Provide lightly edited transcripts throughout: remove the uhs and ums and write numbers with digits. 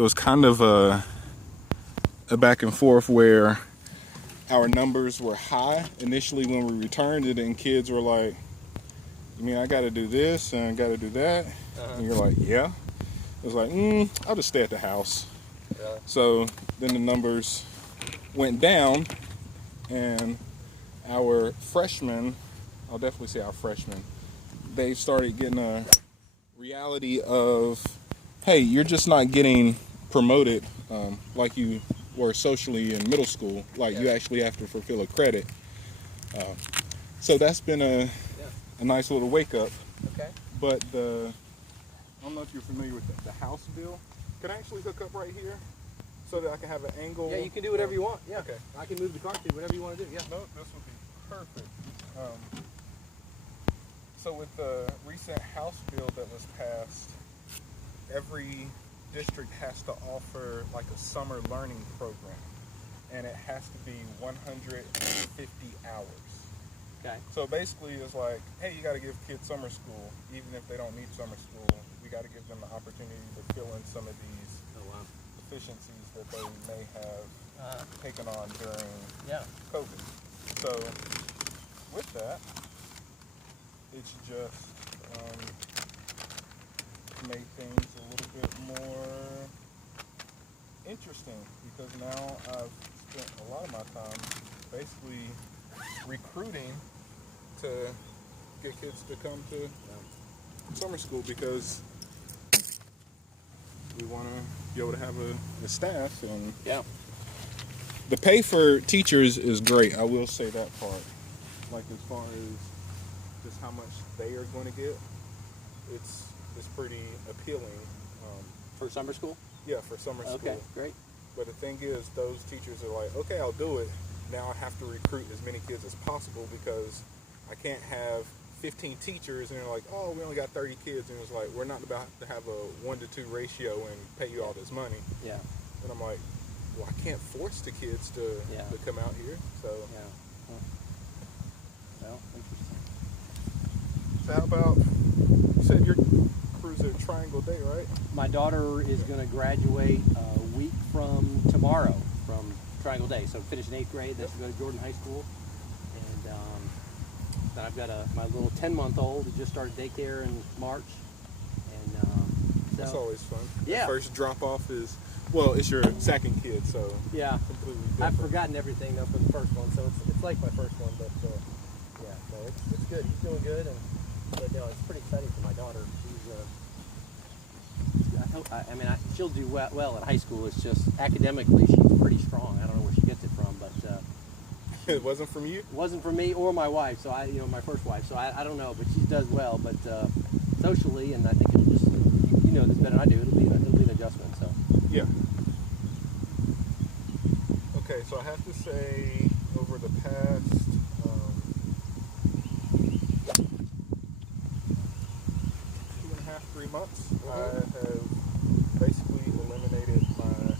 was kind of a back and forth where our numbers were high initially when we returned it, and kids were like, "You mean I got to do this and I got to do that?" And you're like, "Yeah." It was like, "I'll just stay at the house." Really? So then the numbers went down, and our freshmen, I'll definitely say our freshmen, they started getting a reality of, hey, you're just not getting promoted like you were socially in middle school. Like, you actually have to fulfill a credit. So that's been a nice little wake up. Okay. But I don't know if you're familiar with the House bill. Can I actually hook up right here so that I can have an angle? Yeah, you can do whatever you want. Yeah. Okay. I can move the car to whatever you want to do. Yeah. No, this would be perfect. So with the recent House bill that was passed, every district has to offer like a summer learning program, and it has to be 150 hours. Okay. So basically it's like, hey, you got to give kids summer school, even if they don't need summer school. We got to give them the opportunity to fill in some of these deficiencies that they may have taken on during COVID. So with that, it's just made things a little bit more interesting, because now I've spent a lot of my time basically recruiting to get kids to come to summer school, because we want to be able to have a staff. And the pay for teachers is great. I will say that part. Like, as far as just how much they are going to get, it's pretty appealing. For summer school? Yeah, for summer school. Okay, great. But the thing is, those teachers are like, okay, I'll do it. Now I have to recruit as many kids as possible, because I can't have 15 teachers and they're like, oh, we only got 30 kids, and it's like, we're not about to have a 1-to-2 ratio and pay you all this money. Yeah. And I'm like, well, I can't force the kids to come out here. So well, interesting. So how about, you said your crew's at Triangle Day, right? My daughter is going to graduate a week from tomorrow from Triangle Day. So finish in 8th grade, then she'll go to Jordan High School. And then I've got my little 10-month-old who just started daycare in March. And so, that's always fun. Yeah. The first drop-off is, well, it's your second kid, so yeah, completely different. I've forgotten everything though from the first one, so it's like my first one, but yeah, no, it's good. He's doing good, but no, it's pretty exciting for my daughter. She'll do well in high school. It's just academically she's pretty strong. I don't know where she gets it from, but it wasn't from you? It wasn't from me or my wife. So my first wife. So I don't know, but she does well. But socially, and I think it'll just, you know this better than I do. It'll be an adjustment. So yeah. Okay, so I have to say, over the past 3 months, I have basically eliminated my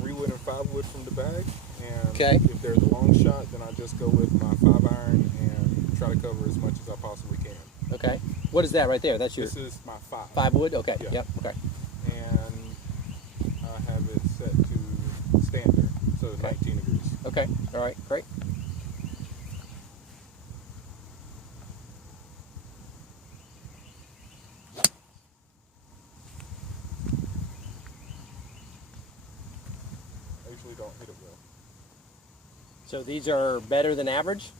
3-wood and 5-wood from the bag. And if there's a long shot, then I just go with my 5-iron and try to cover as much as I possibly can. Okay. What is that right there? That's your. This is my 5. 5-wood. Okay. Yeah. Yep. Okay. And I have it set to standard, so 19 degrees. Okay. All right. Great. Don't hit it well. So these are better than average?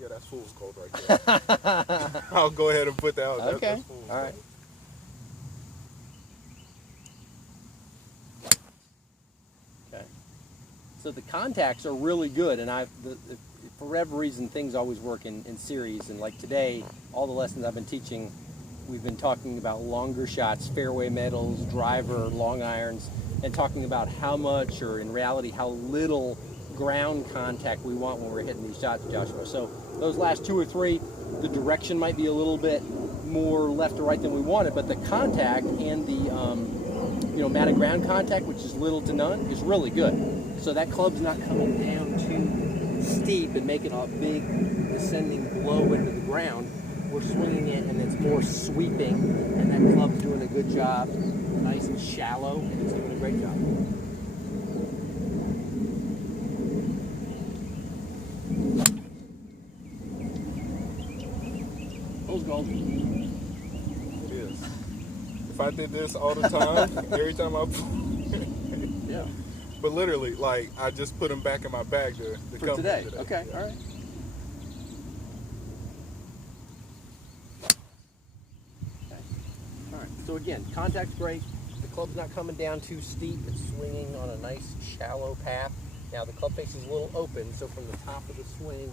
Yeah, that's fool's gold right there. I'll go ahead and put that out. Okay. That's fool's all right. Gold. Okay. So the contacts are really good, and for whatever reason, things always work in series. And like today, all the lessons I've been teaching, we've been talking about longer shots, fairway metals, driver, long irons, and talking about how much, or in reality, how little ground contact we want when we're hitting these shots, Joshua. So those last 2 or 3, the direction might be a little bit more left or right than we wanted, but the contact and the matted ground contact, which is little to none, is really good. So that club's not coming down too steep and making a big descending blow into the ground. We're swinging it, and it's more sweeping, and that club's doing a good job, nice and shallow, and it's doing a great job. Hole's gold. It is. If I did this all the time, every time I Yeah. but literally, like, I just put them back in my bag to For come today. today. Okay, Yeah. all right. Okay. All right. So again, contact's great. The club's not coming down too steep. It's swinging on a nice shallow path. Now the club face is a little open, so from the top of the swing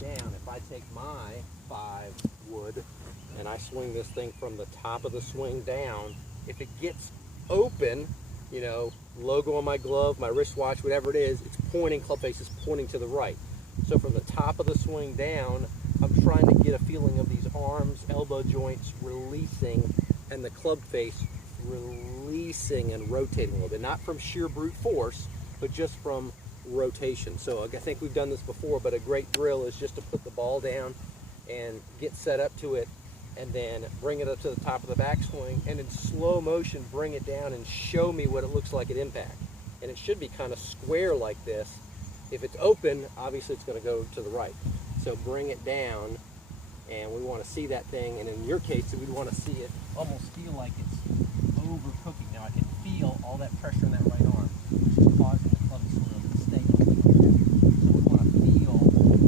down, if I take my 5 wood and I swing this thing from the top of the swing down, if it gets open, you know, logo on my glove, my wristwatch, whatever it is, it's pointing, club face is pointing to the right. So from the top of the swing down, I'm trying to get a feeling of these arms, elbow joints releasing, and the club face releasing and rotating a little bit. Not from sheer brute force, but just from rotation. So I think we've done this before, but a great drill is just to put the ball down and get set up to it, and then bring it up to the top of the backswing, and in slow motion bring it down and show me what it looks like at impact. And it should be kind of square like this. If it's open, obviously it's going to go to the right. So bring it down, and we want to see that thing, and in your case, we want to see it almost feel like it's overcooking. Now I can feel all that pressure in that right arm, which is causing the club to sort of stay open. So we want to feel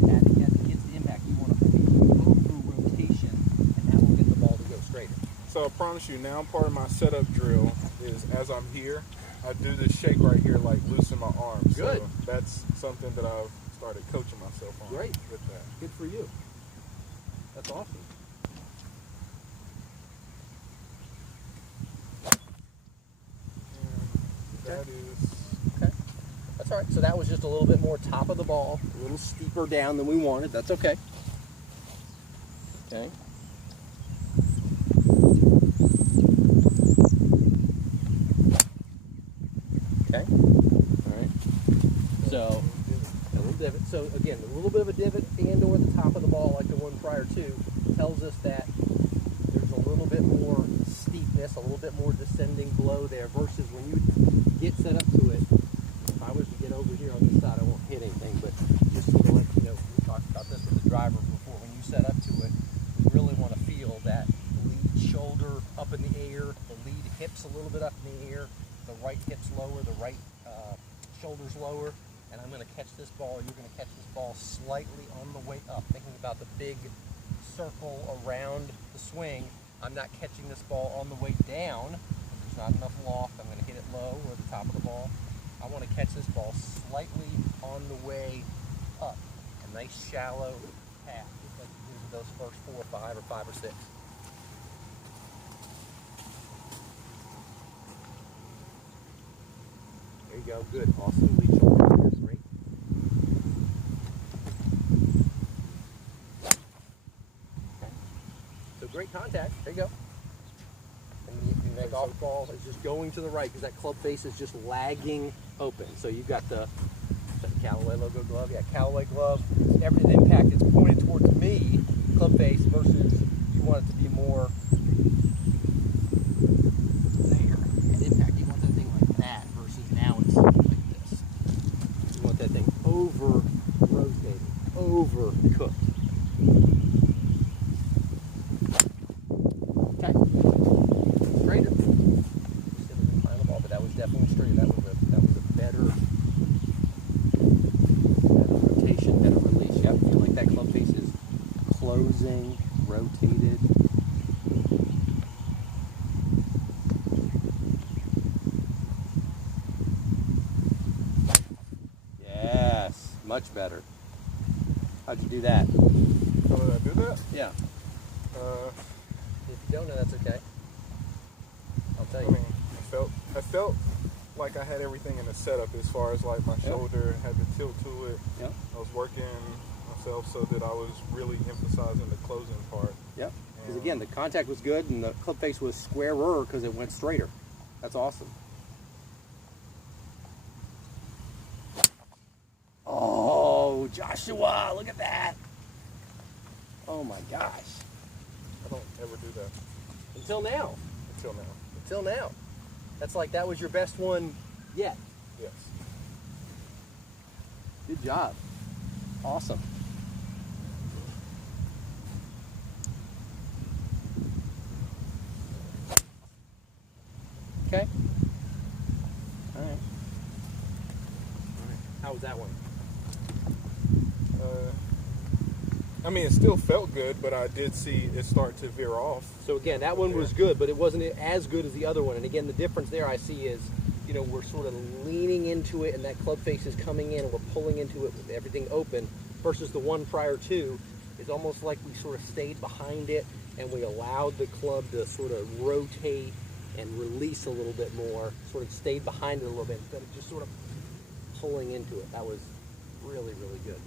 that as it gets to impact, you want to feel over rotation, and that will get the ball to go straighter. So I promise you, now part of my setup drill is as I'm here, I do this shake right here, like loosen my arms. Good. So that's something that I've started coaching myself on. Great. With that. Good for you. That's awesome. That is. Okay. That's all right. So that was just a little bit more top of the ball, a little steeper down than we wanted. That's okay. Okay. Okay. All right. So a little divot. So again, a little bit of a divot and or the top of the ball like the one prior to tells us that there's a little bit more steepness, a little bit more descending blow there versus when you get set up to it. If I was to get over here on this side, I won't hit anything, but just sort of let you know, we talked about this with the driver before. When you set up to it, you really want to feel that lead shoulder up in the air, the lead hips a little bit up in the air, the right hips lower, the right shoulders lower, and I'm going to catch this ball, you're going to catch this ball slightly on the way up, thinking about the big circle around the swing. I'm not catching this ball on the way down because there's not enough loft. I'm going to hit it low or the top of the ball. I want to catch this ball slightly on the way up. A nice shallow path, just like you do with those first 4 or 5 or 5 or 6. There you go. Good. Awesome. Lead shoulder. That's great. Okay. So great contact. There you go. And the golf ball is just going to the right because that club face is just lagging open. So you've got the Callaway logo glove. Yeah, Callaway glove. Every impact is pointed towards me, club face, versus you want it to be more there. At impact, you want that thing like that versus now it's like this. You want that thing over rotating, over cooked. Okay. Straighter. Instead of the final ball, but that was definitely straighter. That was a better rotation, better release. Yeah, I feel like that club face is closing, rotated. Yes, much better. How'd you do that? How did I do that? Yeah. If you don't know, that's okay. I'll tell I you. mean, I felt like I had everything in the setup as far as like my shoulder had the tilt to it. Yep. I was working myself so that I was really emphasizing the closing part. Yep. Because again, the contact was good and the club face was squarer because it went straighter. That's awesome. Oh, Joshua, look at that. Oh my gosh. I don't ever do that Until now. until now. Until now. That's like that was your best one yet. Yes. Good job. Awesome. Okay. All right. How was that one? I mean, it still felt good, but I did see it start to veer off. So again, that one was good, but it wasn't as good as the other one. And again, the difference there I see is, you know, we're sort of leaning into it and that club face is coming in and we're pulling into it with everything open, versus the one prior to is almost like we sort of stayed behind it and we allowed the club to sort of rotate and release a little bit more, sort of stayed behind it a little bit instead of just sort of pulling into it. That was really, really good.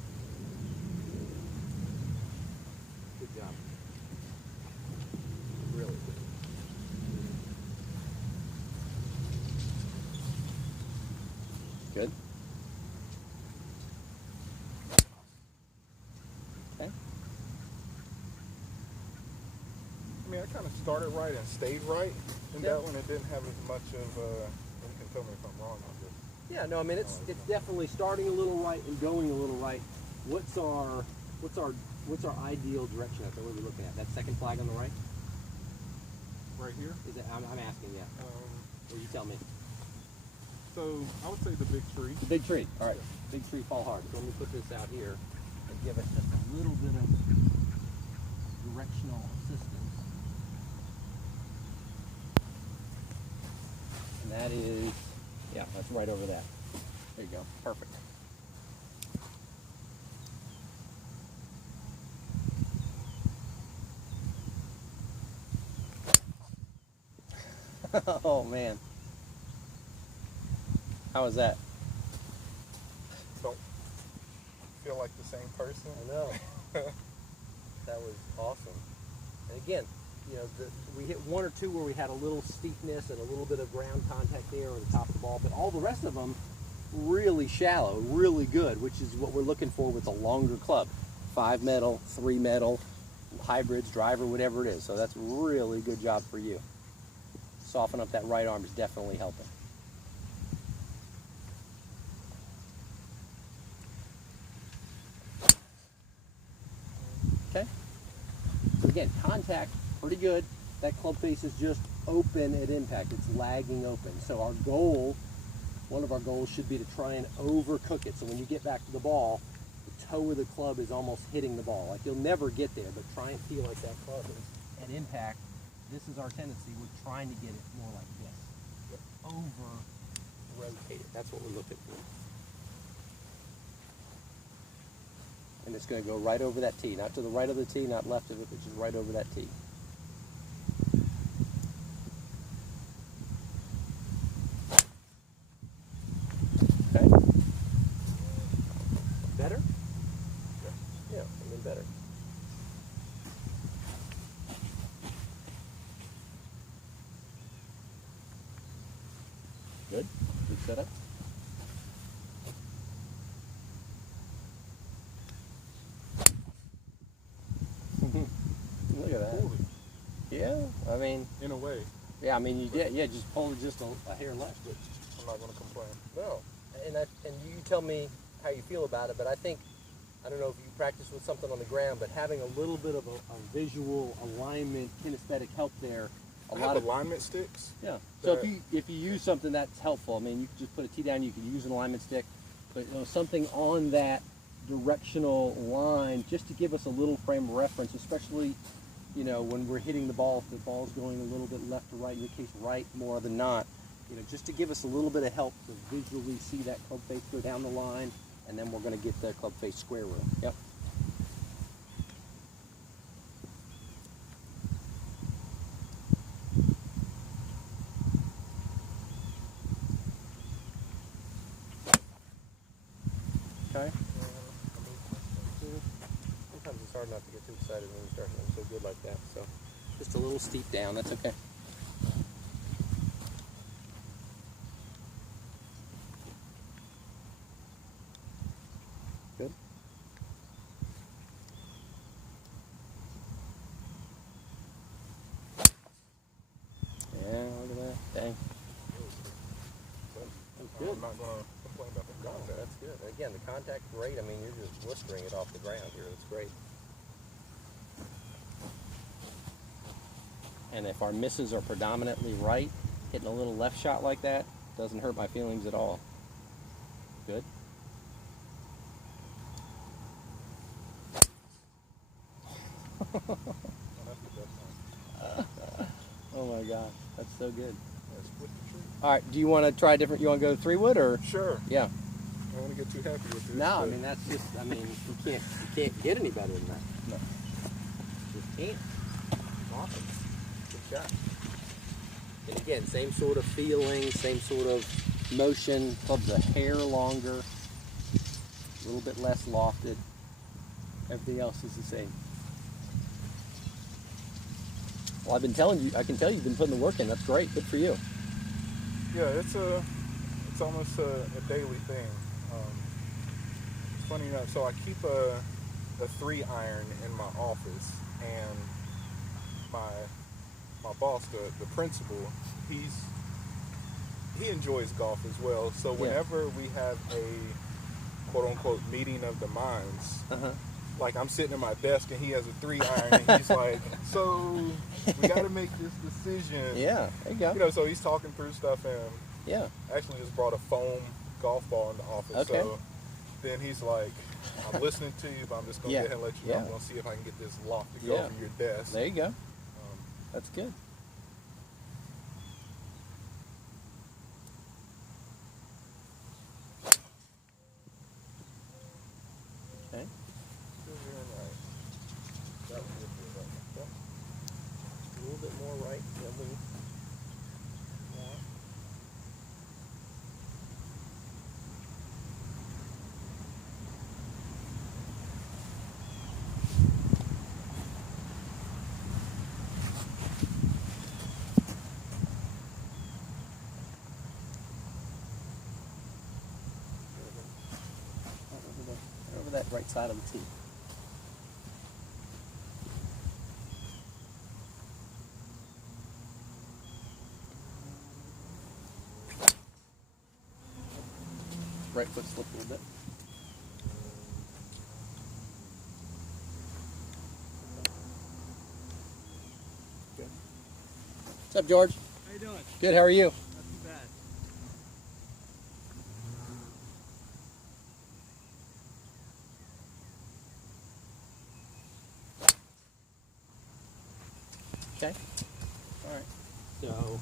Good job. Really good. Good. Okay. I mean, I kind of started right and stayed right in Yeah. that one. It didn't have as much of, you can tell me if I'm wrong on this. Yeah, no, I mean it's definitely starting a little right and going a little right. What's our ideal direction? That's what we're looking at. That second flag on the right? Right here? Is it? I'm asking, yeah. Or you tell me. So I would say the big tree. The big tree. All right. Big tree fall hard. So let me put this out here and give it just a little bit of directional assistance. And that is, yeah, that's right over that. There you go. Perfect. Oh man. How was that? Don't feel like the same person. I know. That was awesome. And again, you know, we hit one or two where we had a little steepness and a little bit of ground contact there on the top of the ball, but all the rest of them really shallow, really good, which is what we're looking for with a longer club. 5 metal, 3 metal, hybrids, driver, whatever it is. So that's really good job for you. Soften up that right arm is definitely helping. Okay. So again, contact, pretty good. That club face is just open at impact. It's lagging open. So our goal, one of our goals should be to try and overcook it. So when you get back to the ball, the toe of the club is almost hitting the ball. Like you'll never get there, but try and feel like that club is at impact. This is our tendency. We're trying to get it more like this. Over rotate it. That's what we're looking for. And it's going to go right over that tee. Not to the right of the tee, not left of it, but just right over that tee. Okay. Better? Yeah, even better. Good. Good setup. Look at that. Holy, Yeah, I mean, in a way, yeah, I mean, you did, yeah, just pull it just a hair left. But I'm not going to complain. no, and you tell me how you feel about it, but I think, I don't know if you practice with something on the ground, but having a little bit of a visual alignment, kinesthetic help there. I have alignment sticks. Yeah. So if you use something that's helpful, I mean, you can just put a tee down. You can use an alignment stick, but you know, something on that directional line just to give us a little frame of reference, especially, you know, when we're hitting the ball. If the ball's going a little bit left to right, in your case, right more than not, you know, just to give us a little bit of help to visually see that club face go down the line, and then we're going to get the club face square room. Yep. Okay. Sometimes it's hard not to get too excited when you start hitting so good like that. So just a little steep down. That's okay. Good. Yeah, look at that. Dang. I'm not going to complain about the Oh, contact. that's good. Again, the contact rate, I mean, you're just blistering it off the ground here. That's great. And if our misses are predominantly right, hitting a little left shot like that doesn't hurt my feelings at all. Good. And that's the best one. Oh my God, that's so good. Yeah, split the tree. All right, do you want to try different? You want to go 3-wood or? Sure. Yeah. I don't want to get too happy with this. No, I but mean that's just. I mean you can't get any better than that. No. Just can't. Awesome. Good shot. And again, same sort of feeling, same sort of motion. Club the hair longer, a little bit less lofted. Everything else is the same. Well, I've been telling you. I can tell you've been putting the work in. That's great. Good for you. Yeah, it's almost a daily thing. It's funny enough. So I keep a 3-iron in my office, and my boss, the principal, he enjoys golf as well. So whenever we have a quote unquote meeting of the minds, like I'm sitting at my desk and he has a 3-iron, and he's like, "So we got to make this decision." Yeah, there you go. You know, so he's talking through stuff, and Yeah. actually just brought a foam golf ball in the office. Okay. So then he's like, "I'm listening to you, but I'm just gonna Yeah. go ahead and let you know. Yeah. I'm gonna see if I can get this locked to go Yeah. over your desk." There you go. That's good. Okay. Still doing right. That was good for right now. Yep. A little bit more right than we want. Over that right side of the tee. Right foot slipped a little bit. Good. What's up, George? How you doing? Good, how are you? Not too bad. Okay. All right. So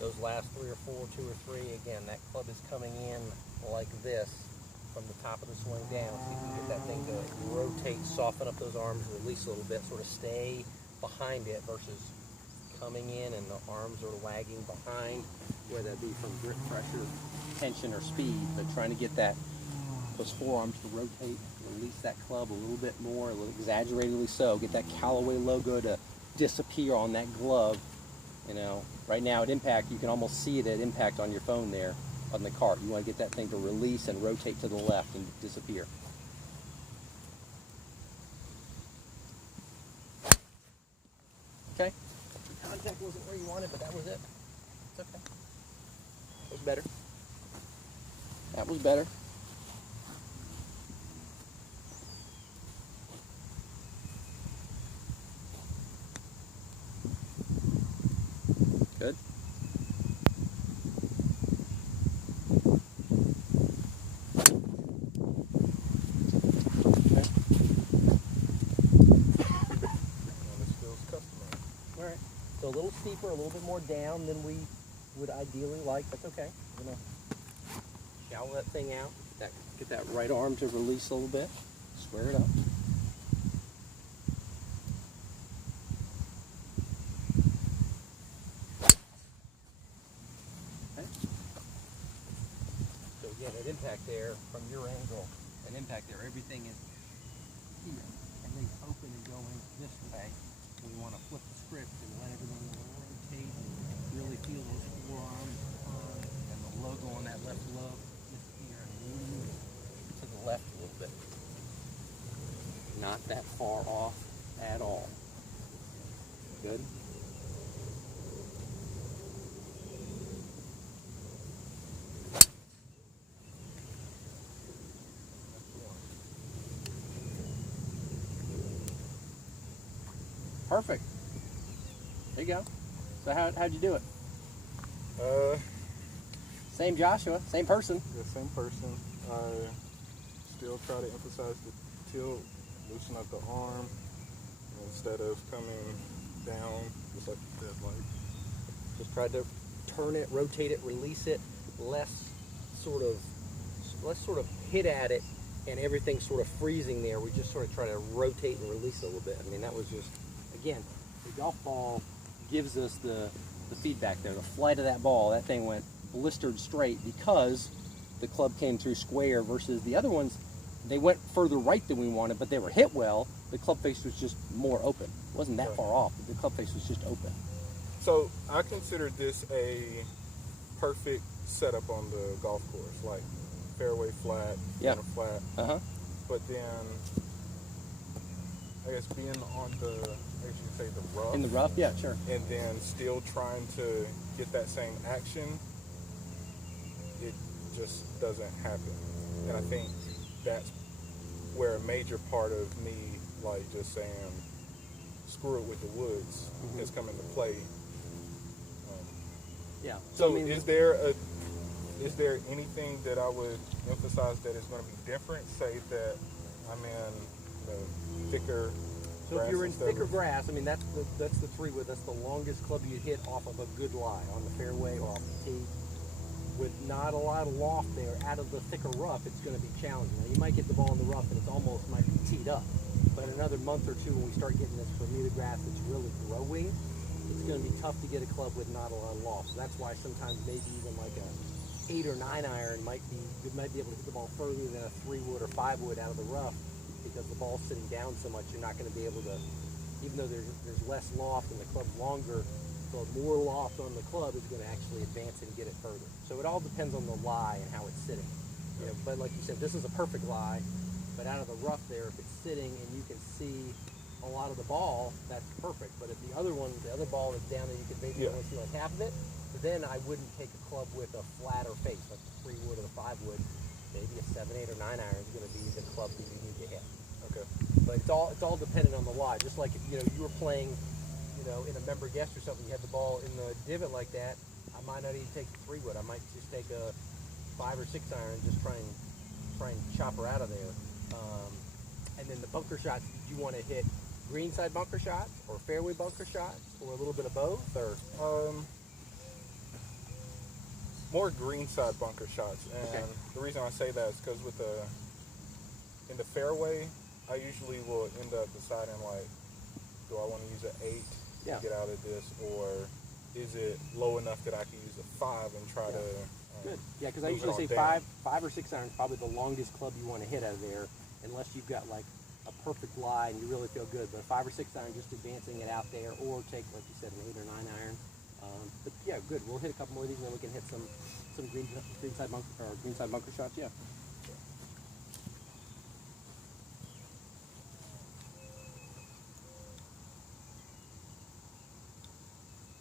those last 3 or 4, 2 or 3, again, that club is coming in like this from the top of the swing down. See if you can get that thing to rotate, soften up those arms, release a little bit, sort of stay behind it versus coming in and the arms are lagging behind, whether that be from grip pressure, tension, or speed, but trying to get those forearms to rotate, release that club a little bit more, a little exaggeratedly so, get that Callaway logo to disappear on that glove. You know, right now at impact, you can almost see it at impact on your phone there on the cart. You want to get that thing to release and rotate to the left and disappear. Okay. The contact wasn't where you wanted, but that was it. It's okay. That was better. That was better. Good. Okay. And this feels customary. All right. So a little steeper, a little bit more down than we would ideally like. That's okay. We're gonna shallow that thing out. Get that right arm to release a little bit. Square it up. Okay. So again, at impact there, from your angle, at impact there, everything is here. Everything's open and going this way. We want to flip the script and let everything rotate and really feel those forearms and the logo on that left glove disappear and move to the left a little bit. Not that far off at all. Good. Perfect. There you go. So how'd you do it? Same Joshua, same person. The same person. I still try to emphasize the tilt, loosen up the arm instead of coming down just like the deadlight. Just try to turn it, rotate it, release it, less sort of hit at it and everything sort of freezing there. We just sort of try to rotate and release it a little bit. I mean, that was just, again, the golf ball gives us the feedback there. The flight of that ball, that thing went blistered straight because the club came through square versus the other ones, they went further right than we wanted, but they were hit well. The club face was just more open. It wasn't that far off, but the club face was just open. So I consider this a perfect setup on the golf course, like fairway flat, center flat. But then, I guess being on the, I guess you could say the rough. In the rough, yeah, sure. And then still trying to get that same action, it just doesn't happen. And I think that's where a major part of me, like just saying, screw it with the woods, has come into play. Yeah. So I mean, is there anything that I would emphasize that is going to be different? Say that I'm in thicker. So if you're in thicker grass, I mean that's the 3-wood. That's the longest club you hit off of a good lie on the fairway or off the tee. With not a lot of loft there, out of the thicker rough, it's going to be challenging. Now, you might get the ball in the rough and it almost might be teed up. But in another month or two, when we start getting this Bermuda grass that's really growing, it's going to be tough to get a club with not a lot of loft. So that's why sometimes maybe even like a 8 or 9 iron might be able to hit the ball further than a 3-wood or 5-wood out of the rough, because the ball's sitting down so much. You're not going to be able to, even though there's less loft and the club's longer, so more loft on the club is going to actually advance and get it further. So it all depends on the lie and how it's sitting. You know, but like you said, this is a perfect lie. But out of the rough there, if it's sitting and you can see a lot of the ball, that's perfect. But if the other ball is down there, you can maybe only see like half of it, then I wouldn't take a club with a flatter face, like the 3-wood or the 5-wood. Maybe a 7, 8, or 9 iron is going to be the club that you need to hit. Okay. But it's all dependent on the lie. Just like if you were playing, in a member guest or something, you had the ball in the divot like that, I might not even take the 3-wood. I might just take a 5 or 6 iron, just try and chop her out of there. And then the bunker shots, did you want to hit greenside bunker shots or fairway bunker shots or a little bit of both? Or more greenside bunker shots. And the reason I say that is because in the fairway, I usually will end up deciding like, do I want to use an 8 to get out of this, or is it low enough that I can use a 5 and try to good. Yeah, because I usually say 5 or 6 iron is probably the longest club you want to hit out of there, unless you've got like a perfect lie and you really feel good. But a 5 or 6 iron, just advancing it out there, or take, like you said, an 8 or 9 iron. But yeah, good. We'll hit a couple more of these, and then we can hit some greenside bunker shots. Yeah.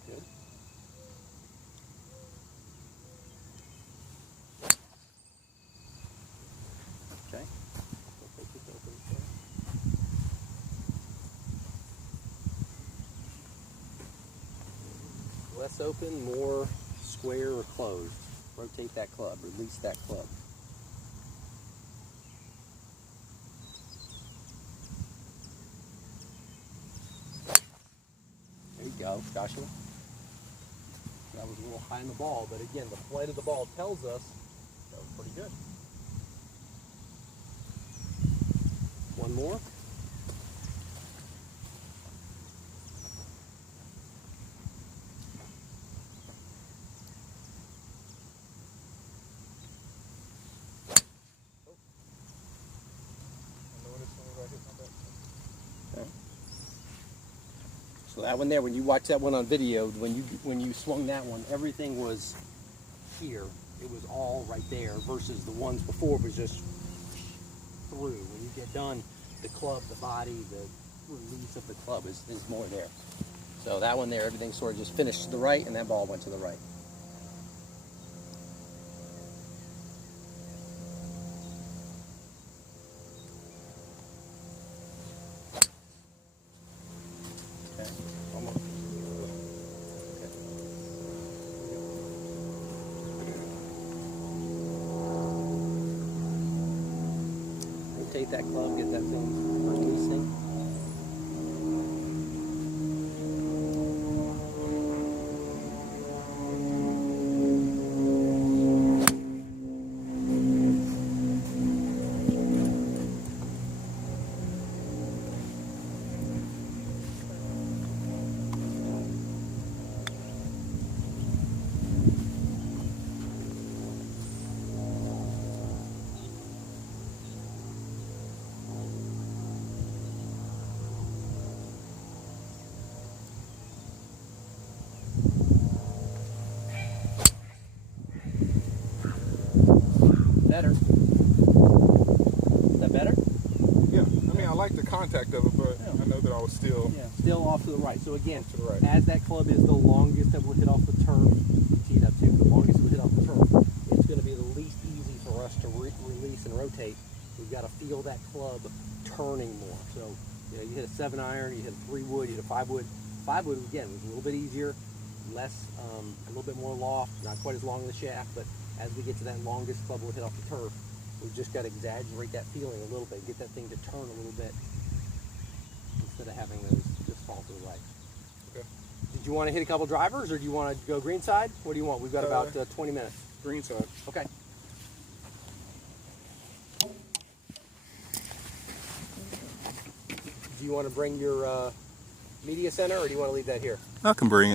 Good. Okay. Less open, more square or closed. Rotate that club, release that club. There you go, Joshua. That was a little high in the ball, but again, the flight of the ball tells us that was pretty good. One more. So that one there, when you watch that one on video, when you swung that one, everything was here. It was all right there versus the ones before was just through. When you get done, the club, the body, the release of the club is more there. So that one there, everything sort of just finished to the right, and that ball went to the right. Okay. rotate that club, get that thing releasing. Better. Is that better? Yeah, I mean, I like the contact of it, but Yeah. I know that I was still Still off to the right. So again, to the right. as that club is the longest that will hit off the turf, tee it up too, the longest it will hit off the turf, it's going to be the least easy for us to release and rotate. We've got to feel that club turning more. So, you know, you hit a 7-iron, you hit a 3-wood, you hit a 5-wood. 5-wood, again, was a little bit easier, less, a little bit more loft, not quite as long in the shaft, but as we get to that longest club we'll hit off the turf, we've just got to exaggerate that feeling a little bit, get that thing to turn a little bit instead of having those just fall to the right. Okay. Did you want to hit a couple drivers, or do you want to go greenside? What do you want? We've got about 20 minutes. Green side. Okay. Do you want to bring your media center, or do you want to leave that here? I can bring it.